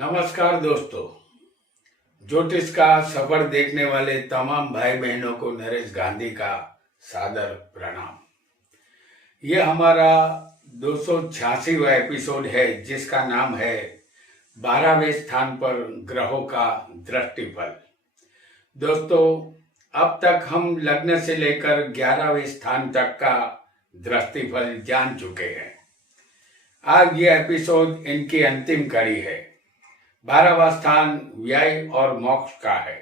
नमस्कार दोस्तों। ज्योतिष का सफर देखने वाले तमाम भाई बहनों को नरेश गांधी का सादर प्रणाम। ये हमारा 286वां एपिसोड है जिसका नाम है 12वें स्थान पर ग्रहों का दृष्टिफल। दोस्तों, अब तक हम लग्न से लेकर 11वें स्थान तक का दृष्टिफल जान चुके हैं। आज ये एपिसोड इनकी अंतिम कड़ी है। 12वां स्थान व्यय और मोक्ष का है।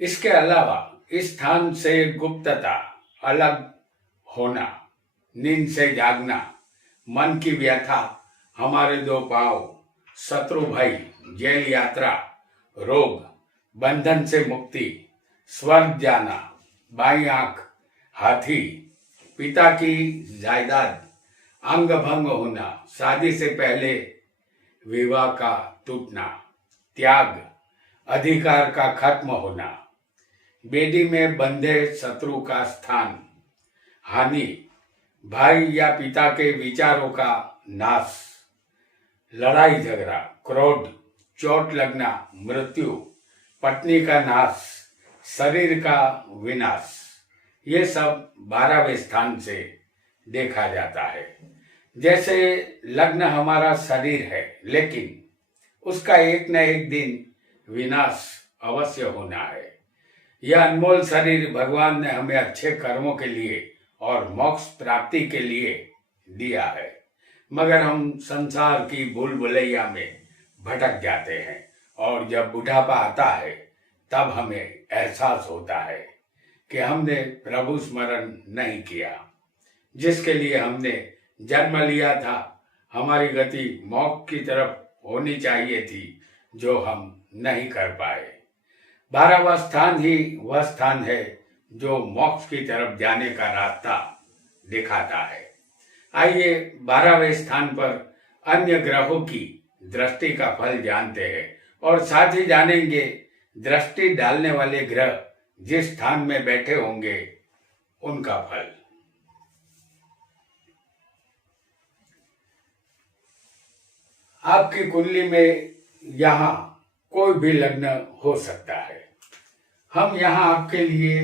इसके अलावा इस स्थान से गुप्तता, अलग होना, नींद से जागना, मन की व्यथा, हमारे दो पांव, शत्रु भय, जेल यात्रा, रोग, बंधन से मुक्ति, स्वर्ग जाना, बाई आंख, हाथी, पिता की जायदाद, अंग भंग होना, शादी से पहले विवाह का टूटना, त्याग, अधिकार का खत्म होना, बेदी में बंधे शत्रु का स्थान, हानि, भाई या पिता के विचारों का नाश, लड़ाई झगड़ा, क्रोध, चोट लगना, मृत्यु, पत्नी का नाश, शरीर का विनाश, ये सब 12वें स्थान से देखा जाता है। जैसे लग्न हमारा शरीर है, लेकिन उसका एक न एक दिन विनाश अवश्य होना है। यह अनमोल शरीर भगवान ने हमें अच्छे कर्मों के लिए और मोक्ष प्राप्ति के लिए दिया है, मगर हम संसार की भूल भुलैया में भटक जाते हैं और जब बुढ़ापा आता है तब हमें एहसास होता है कि हमने प्रभु स्मरण नहीं किया, जिसके लिए हमने जन्म लिया था। हमारी गति मोक्ष की तरफ होनी चाहिए थी, जो हम नहीं कर पाए। 12वां स्थान ही वह स्थान है जो मोक्ष की तरफ जाने का रास्ता दिखाता है। आइए 12वें स्थान पर अन्य ग्रहों की दृष्टि का फल जानते हैं और साथ ही जानेंगे दृष्टि डालने वाले ग्रह जिस स्थान में बैठे होंगे उनका फल। आपकी कुंडली में यहाँ कोई भी लग्न हो सकता है। हम यहाँ आपके लिए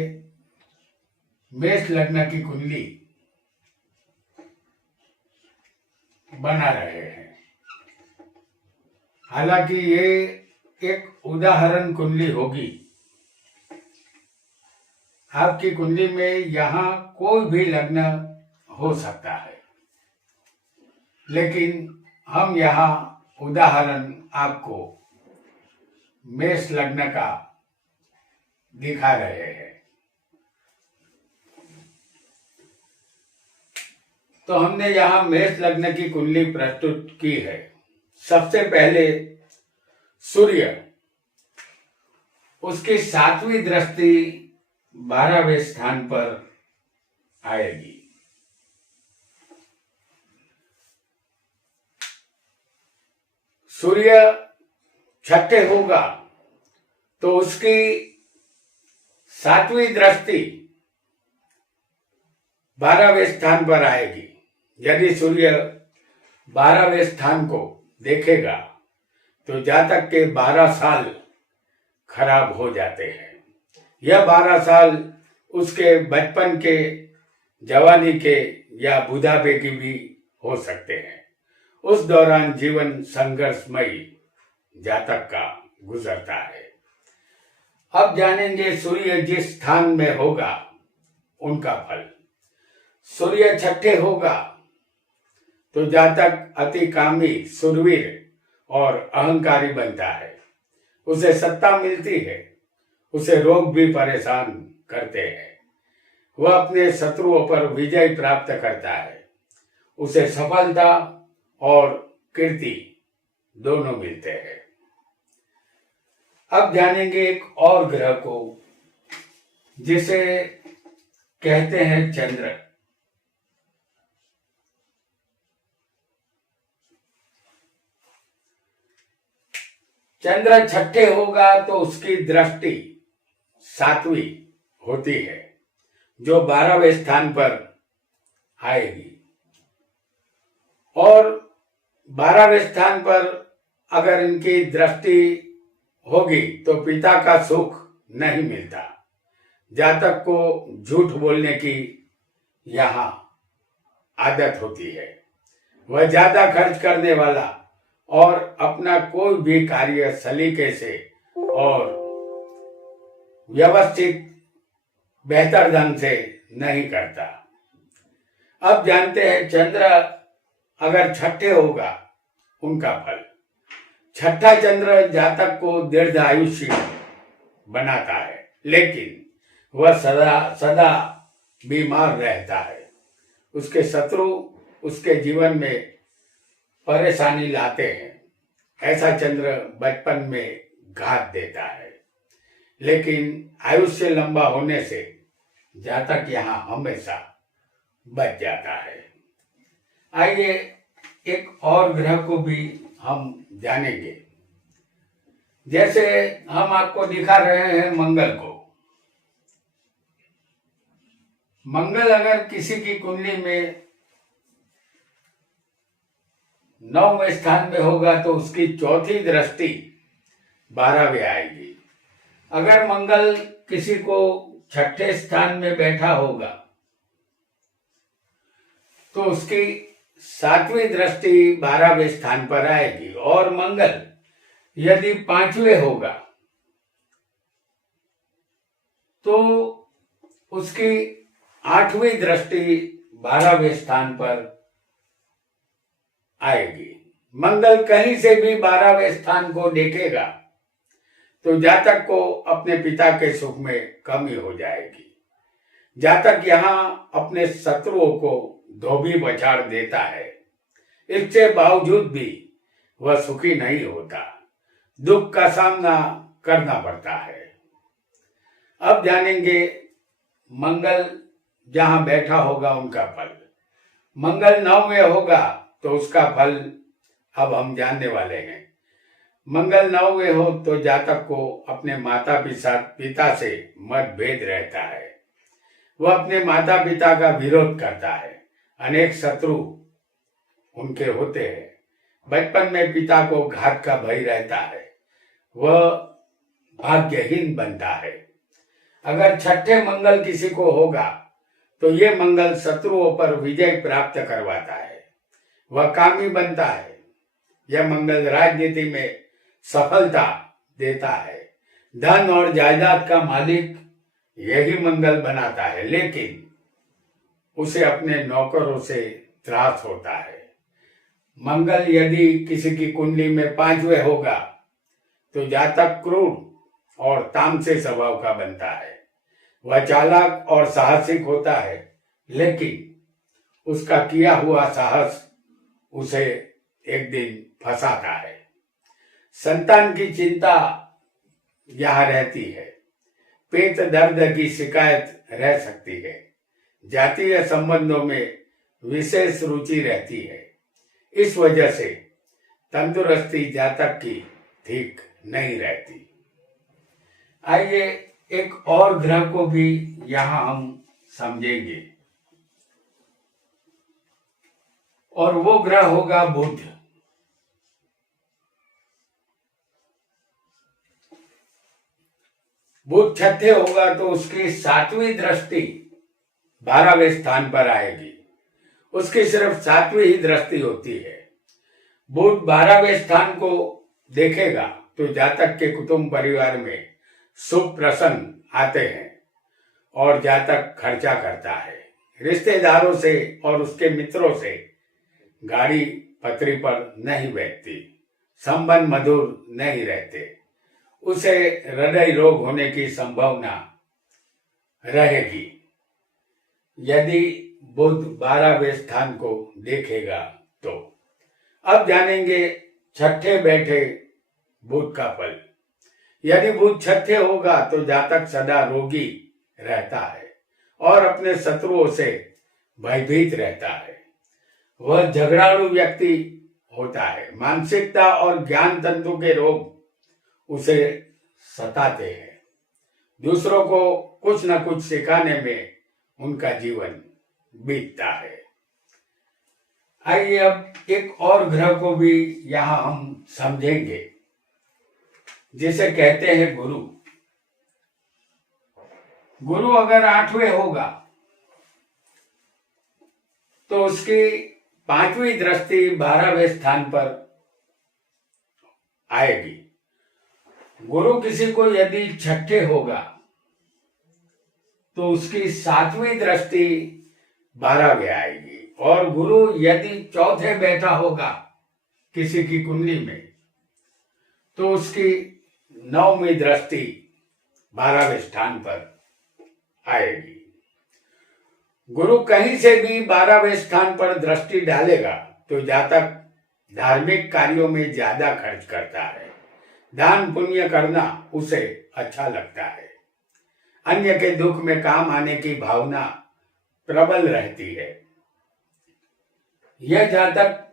मेष लग्न की कुंडली बना रहे हैं। हालांकि ये एक उदाहरण कुंडली होगी। आपकी कुंडली में यहाँ कोई भी लग्न हो सकता है, लेकिन हम यहाँ उदाहरण आपको मेष लग्न का दिखा रहे हैं। तो हमने यहाँ मेष लग्न की कुंडली प्रस्तुत की है। सबसे पहले सूर्य, उसकी 7वीं दृष्टि 12वें स्थान पर आएगी। सूर्य छठे होगा तो उसकी 7वीं दृष्टि 12वें स्थान पर आएगी। यदि सूर्य 12वें स्थान को देखेगा तो जातक के 12 साल खराब हो जाते हैं। यह 12 साल उसके बचपन के, जवानी के या बुढ़ापे की भी हो सकते हैं। उस दौरान जीवन संघर्षमयी जातक का गुजरता है। अब जानेंगे सूर्य जिस स्थान में होगा उनका फल। सूर्य छठे होगा तो जातक अति कामी, शूरवीर और अहंकारी बनता है। उसे सत्ता मिलती है, उसे रोग भी परेशान करते हैं। वह अपने शत्रुओं पर विजय प्राप्त करता है। उसे सफलता और कीर्ति दोनों मिलते हैं। अब जानेंगे एक और ग्रह को जिसे कहते हैं चंद्र। चंद्र छठे होगा तो उसकी दृष्टि 7वीं होती है, जो 12वें स्थान पर आएगी। और 12वें स्थान पर अगर इनकी दृष्टि होगी तो पिता का सुख नहीं मिलता। जातक को झूठ बोलने की यहाँ आदत होती है। वह ज्यादा खर्च करने वाला और अपना कोई भी कार्य सलीके से और व्यवस्थित बेहतर ढंग से नहीं करता। अब जानते हैं चंद्र अगर छठे होगा उनका फल। छठा चंद्र जातक को दीर्घ आयुष्य बनाता है, लेकिन वह सदा सदा बीमार रहता है। उसके शत्रु उसके जीवन में परेशानी लाते हैं। ऐसा चंद्र बचपन में घात देता है, लेकिन आयुष्य लंबा होने से जातक यहाँ हमेशा बच जाता है। आइए एक और ग्रह को भी हम जानेंगे। जैसे हम आपको दिखा रहे हैं मंगल को। मंगल अगर किसी की कुंडली में 9वें स्थान में होगा तो उसकी चौथी दृष्टि 12वें आएगी। अगर मंगल किसी को छठे स्थान में बैठा होगा तो उसकी 7वीं दृष्टि 12वें स्थान पर आएगी। और मंगल यदि 5वें होगा तो उसकी 8वीं दृष्टि 12वें स्थान पर आएगी। मंगल कहीं से भी 12वें स्थान को देखेगा तो जातक को अपने पिता के सुख में कमी हो जाएगी। जातक यहाँ अपने शत्रुओं को धोबी बछाड़ देता है। इसके बावजूद भी वह सुखी नहीं होता, दुख का सामना करना पड़ता है। अब जानेंगे मंगल जहां बैठा होगा उनका फल। मंगल 9वें होगा तो उसका फल अब हम जानने वाले हैं। मंगल 9वें हो तो जातक को अपने माता पिता से मतभेद रहता है। वह अपने माता पिता का विरोध करता है। अनेक शत्रु उनके होते हैं। बचपन में पिता को घात का भय रहता है। वह भाग्यहीन बनता है। अगर छठे मंगल किसी को होगा तो ये मंगल शत्रुओं पर विजय प्राप्त करवाता है। वह कामी बनता है। यह मंगल राजनीति में सफलता देता है। धन और जायदाद का मालिक यही मंगल बनाता है, लेकिन उसे अपने नौकरों से त्रास होता है। मंगल यदि किसी की कुंडली में 5वें होगा तो जातक क्रूर और तामसी स्वभाव का बनता है। वह चालाक और साहसिक होता है, लेकिन उसका किया हुआ साहस उसे एक दिन फंसाता है। संतान की चिंता यहाँ रहती है। पेट दर्द की शिकायत रह सकती है। जातीय संबंधों में विशेष रुचि रहती है। इस वजह से तंदुरुस्ती जातक की ठीक नहीं रहती। आइए एक और ग्रह को भी यहाँ हम समझेंगे, और वो ग्रह होगा बुध। बुध छठे होगा तो उसकी 7वीं दृष्टि 12वें स्थान पर आएगी। उसकी सिर्फ 7वीं ही दृष्टि होती है। बुध 12वें स्थान को देखेगा तो जातक के कुटुंब परिवार में सुख प्रसंग आते हैं और जातक खर्चा करता है। रिश्तेदारों से और उसके मित्रों से गाड़ी पटरी पर नहीं बैठती। संबंध मधुर नहीं रहते। उसे हृदय रोग होने की संभावना रहेगी यदि बुध 12वें स्थान को देखेगा तो। अब जानेंगे छठे बैठे बुध का फल। यदि बुध छठे होगा तो जातक सदा रोगी रहता है और अपने शत्रुओं से भयभीत रहता है। वह झगड़ालू व्यक्ति होता है। मानसिकता और ज्ञान तंतु के रोग उसे सताते हैं। दूसरों को कुछ न कुछ सिखाने में उनका जीवन बीतता है। आइए अब एक और ग्रह को भी यहां हम समझेंगे, जिसे कहते हैं गुरु। गुरु अगर 8वें होगा तो उसकी 5वीं दृष्टि 12वें स्थान पर आएगी। गुरु किसी को यदि 6ठे होगा तो उसकी 7वीं दृष्टि 12वें आएगी, और गुरु यदि 4थे बैठा होगा किसी की कुंडली में तो उसकी 9वीं दृष्टि 12वें स्थान पर आएगी। गुरु कहीं से भी 12वें स्थान पर दृष्टि डालेगा तो जातक धार्मिक कार्यों में ज्यादा खर्च करता है। दान पुण्य करना उसे अच्छा लगता है। अन्य के दुख में काम आने की भावना प्रबल रहती है। यह जातक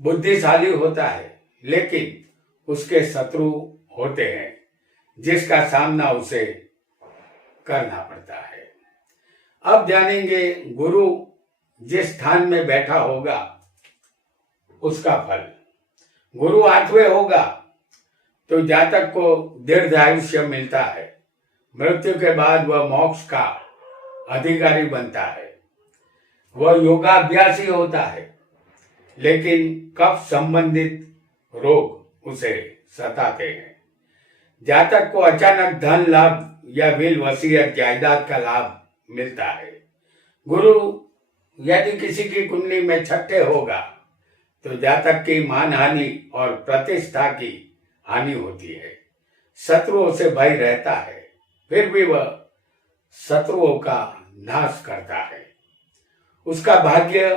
बुद्धिशाली होता है, लेकिन उसके शत्रु होते हैं जिसका सामना उसे करना पड़ता है। अब जानेंगे गुरु जिस स्थान में बैठा होगा उसका फल। गुरु 8वें होगा तो जातक को दीर्घायुष्य मिलता है। मृत्यु के बाद वह मोक्ष का अधिकारी बनता है। वह योगाभ्यासी होता है, लेकिन कफ संबंधित रोग उसे सताते हैं। जातक को अचानक धन लाभ या विल वसीयत जायदाद का लाभ मिलता है। गुरु यदि किसी की कुंडली में 6ठे होगा तो जातक की मान हानि और प्रतिष्ठा की हानि होती है। शत्रुओं से भय रहता है, फिर भी वह शत्रुओं का नाश करता है। उसका भाग्य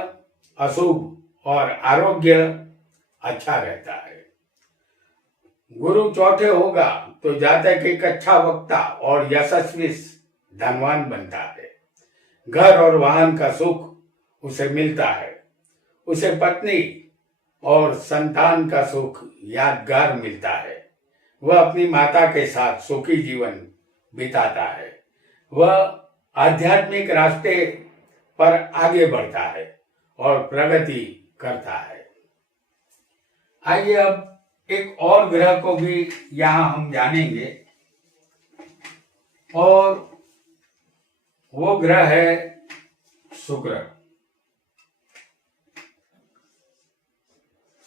अशुभ और आरोग्य अच्छा रहता है। गुरु 4ठे होगा तो जातक एक अच्छा वक्ता और यशस्वी धनवान बनता है। घर और वाहन का सुख उसे मिलता है। उसे पत्नी और संतान का सुख यादगार मिलता है। वह अपनी माता के साथ सुखी जीवन बिताता है। वह आध्यात्मिक रास्ते पर आगे बढ़ता है और प्रगति करता है। आइए अब एक और ग्रह को भी यहां हम जानेंगे, और वो ग्रह है शुक्र।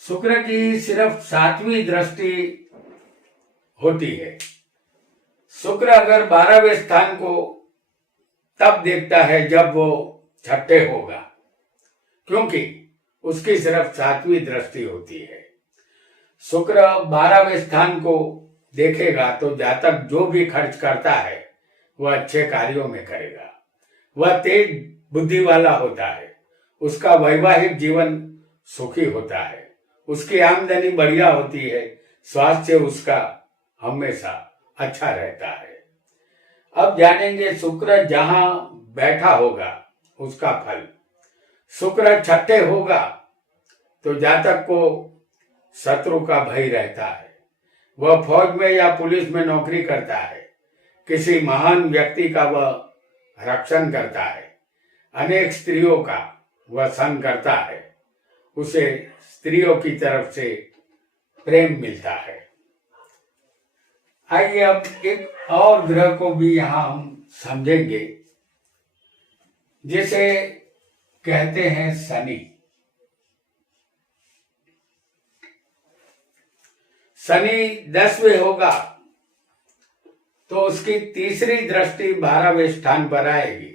शुक्र की सिर्फ 7वीं दृष्टि होती है। शुक्र अगर 12वें स्थान को तब देखता है जब वो 6ठे होगा, क्योंकि उसकी सिर्फ 7वीं दृष्टि होती है। शुक्र 12वें स्थान को देखेगा तो जातक जो भी खर्च करता है वह अच्छे कार्यों में करेगा। वह तेज बुद्धि वाला होता है। उसका वैवाहिक जीवन सुखी होता है। उसकी आमदनी बढ़िया होती है। स्वास्थ्य उसका हमेशा अच्छा रहता है। अब जानेंगे शुक्र जहां बैठा होगा उसका फल। शुक्र 6ठे होगा तो जातक को शत्रु का भय रहता है। वह फौज में या पुलिस में नौकरी करता है। किसी महान व्यक्ति का वह रक्षण करता है। अनेक स्त्रियों का वह संग करता है। उसे स्त्रियों की तरफ से प्रेम मिलता है। आइए अब एक और ग्रह को भी यहां हम समझेंगे, जिसे कहते हैं शनि। शनि 10वें होगा तो उसकी 3री दृष्टि 12वें स्थान पर आएगी,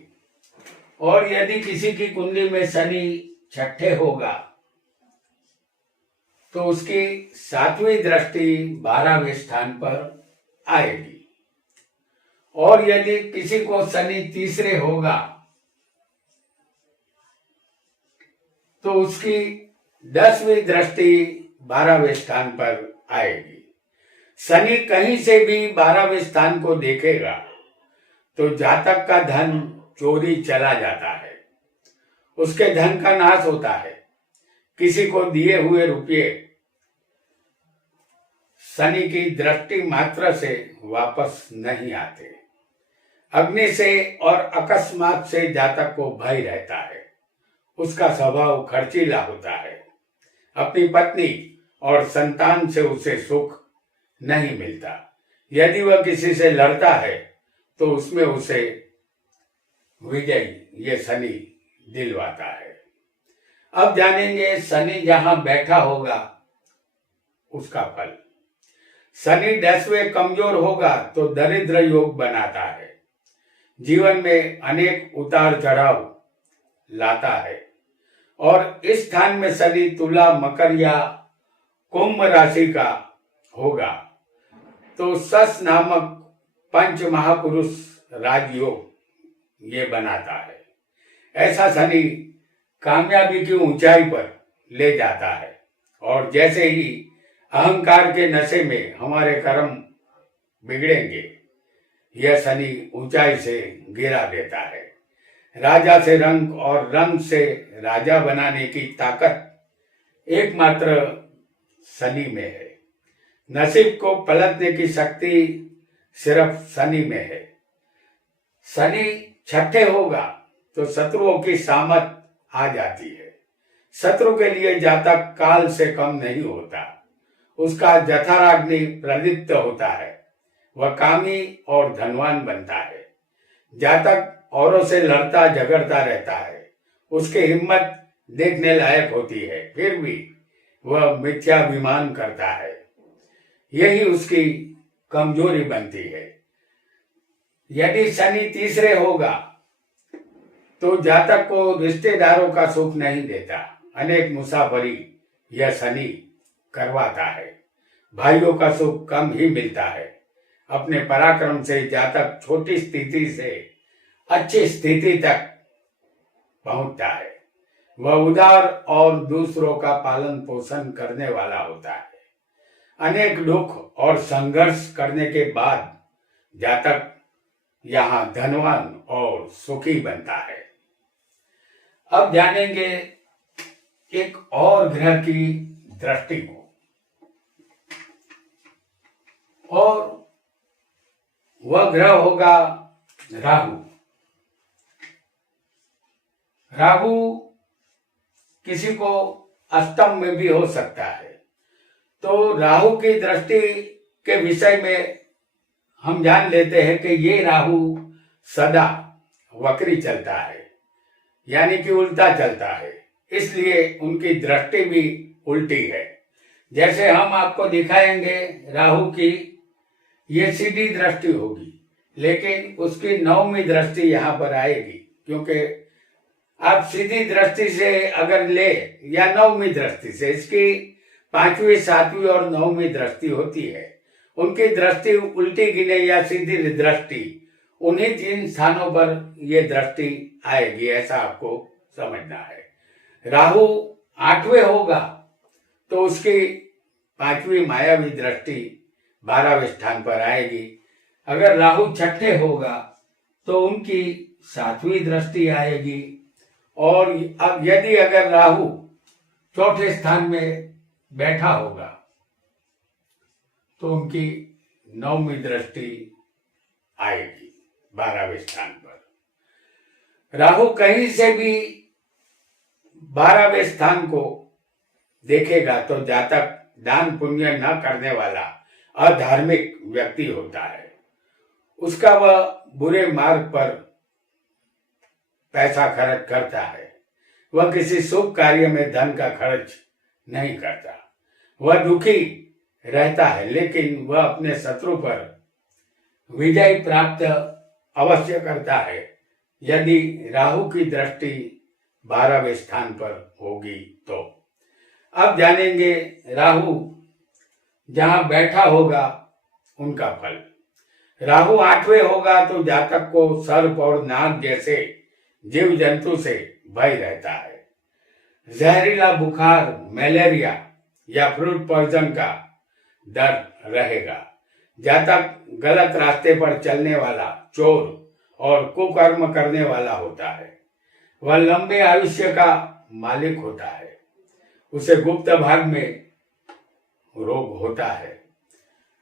और यदि किसी की कुंडली में शनि 6ठे होगा तो उसकी 7वीं दृष्टि 12वें स्थान पर आएगी, और यदि किसी को शनि 3रे होगा तो उसकी 10वीं दृष्टि 12वें स्थान पर आएगी। शनि कहीं से भी 12वें स्थान को देखेगा तो जातक का धन चोरी चला जाता है। उसके धन का नाश होता है। किसी को दिए हुए रुपये शनि की दृष्टि मात्र से वापस नहीं आते। अग्नि से और अकस्मात से जातक को भय रहता है। उसका स्वभाव खर्चीला होता है। अपनी पत्नी और संतान से उसे सुख नहीं मिलता। यदि वह किसी से लड़ता है तो उसमें उसे विजय ये शनि दिलवाता है। अब जानेंगे शनि जहां बैठा होगा उसका फल। शनि 10वें कमजोर होगा तो दरिद्र योग बनाता है। जीवन में अनेक उतार चढ़ाव लाता है। और इस स्थान में शनि तुला, मकर या कुंभ राशि का होगा तो सस नामक पंच महापुरुष राजयोग ये बनाता है। ऐसा शनि कामयाबी की ऊंचाई पर ले जाता है और जैसे ही अहंकार के नशे में हमारे कर्म बिगड़ेंगे, यह शनि ऊंचाई से गिरा देता है। राजा से रंक और रंक से राजा बनाने की ताकत एकमात्र शनि में है। नसीब को पलटने की शक्ति सिर्फ शनि में है। शनि छठे होगा तो शत्रुओं की सामत आ जाती है। शत्रु के लिए जातक काल से कम नहीं होता। उसका जठराग्नि प्रदीप्त होता है। वह कामी और धनवान बनता है। जातक औरों से लड़ता झगड़ता रहता है। उसकी हिम्मत देखने लायक होती है, फिर भी वह मिथ्याभिमान करता है। यही उसकी कमजोरी बनती है। यदि शनि तीसरे होगा तो जातक को रिश्तेदारों का सुख नहीं देता। अनेक मुसाफरी यह शनि करवाता है। भाइयों का सुख कम ही मिलता है। अपने पराक्रम से जातक छोटी स्थिति से अच्छी स्थिति तक पहुंचता है। वह उदार और दूसरों का पालन पोषण करने वाला होता है। अनेक दुख और संघर्ष करने के बाद जातक यहाँ धनवान और सुखी बनता है। अब जानेंगे एक और ग्रह की दृष्टि को, और वह ग्रह होगा राहु। राहु किसी को अष्टम में भी हो सकता है। तो राहु की दृष्टि के विषय में हम जान लेते हैं कि ये राहु सदा वक्री चलता है, यानी कि उल्टा चलता है, इसलिए उनकी दृष्टि भी उल्टी है। जैसे हम आपको दिखाएंगे राहु की ये सीधी दृष्टि होगी, लेकिन उसकी 9वीं दृष्टि यहाँ पर आएगी, क्योंकि आप सीधी दृष्टि से अगर ले या 9वीं दृष्टि से, इसकी 5वीं 7वीं और 9वीं दृष्टि होती है। उनकी दृष्टि उल्टी गिने या सीधी दृष्टि, उन्हीं 3 स्थानों पर ये दृष्टि आएगी, ऐसा आपको समझना है। राहु 8वें होगा तो उसकी 5वीं मायावी दृष्टि 12वें स्थान पर आएगी। अगर राहु छठे होगा तो उनकी 7वीं दृष्टि आएगी। और अब यदि अगर राहु चौथे स्थान में बैठा होगा तो उनकी 9वीं दृष्टि आएगी 12वें स्थान पर। राहु कहीं से भी 12वें स्थान को देखेगा तो जातक दान पुण्य न करने वाला अधार्मिक व्यक्ति होता है। उसका वह बुरे मार्ग पर पैसा खर्च करता है। वह किसी शुभ कार्य में धन का खर्च नहीं करता। वह दुखी रहता है, लेकिन वह अपने शत्रु पर विजय प्राप्त अवश्य करता है यदि राहु की दृष्टि 12वें स्थान पर होगी तो। अब जानेंगे राहु जहां बैठा होगा उनका फल। राहु 8वें होगा तो जातक को सर्प और नाग जैसे जीव जंतु से भय रहता है। जहरीला बुखार, मलेरिया या फ्रूट पॉइजन का डर रहेगा। जातक गलत रास्ते पर चलने वाला, चोर और कुकर्म करने वाला होता है। वह लंबे आयुष्य का मालिक होता है। उसे गुप्त भाग में रोग होता है।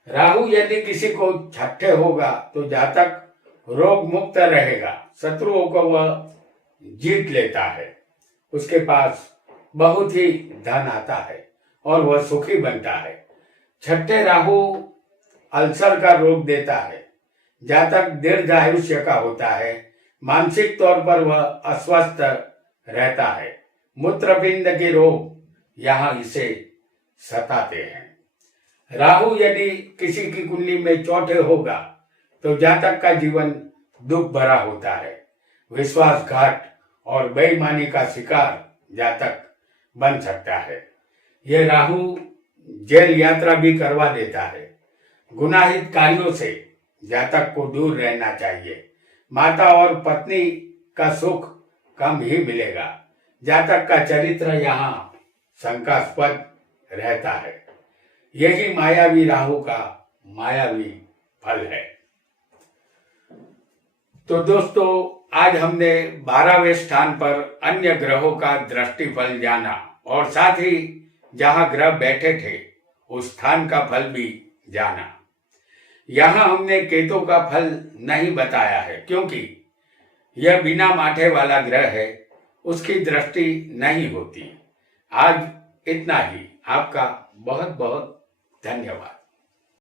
राहु यदि किसी को छठे होगा तो जातक रोग मुक्त रहेगा। शत्रुओं को वह जीत लेता है उसके पास बहुत ही धन आता है और वह सुखी बनता है। छठे राहु अल्सर का रोग देता है। जातक दीर्घायुष्य का होता है। मानसिक तौर पर वह अस्वस्थ रहता है। मूत्रपिंड के रोग यहाँ इसे सताते हैं। राहु यदि किसी की कुंडली में चौथे होगा तो जातक का जीवन दुख भरा होता है। विश्वासघात और बेईमानी का शिकार जातक बन सकता है। यह राहु जेल यात्रा भी करवा देता है। गुनाहित कार्यों से जातक को दूर रहना चाहिए। माता और पत्नी का सुख कम ही मिलेगा। जातक का चरित्र यहाँ शंकास्पद रहता है। यही मायावी राहु का मायावी फल है। तो दोस्तों, आज हमने 12वें स्थान पर अन्य ग्रहों का दृष्टिफल जाना और साथ ही जहां ग्रह बैठे थे उस स्थान का फल भी जाना। यहां हमने केतु का फल नहीं बताया है क्योंकि यह बिना माथे वाला ग्रह है, उसकी दृष्टि नहीं होती। आज इतना ही। आपका बहुत बहुत धन्यवाद।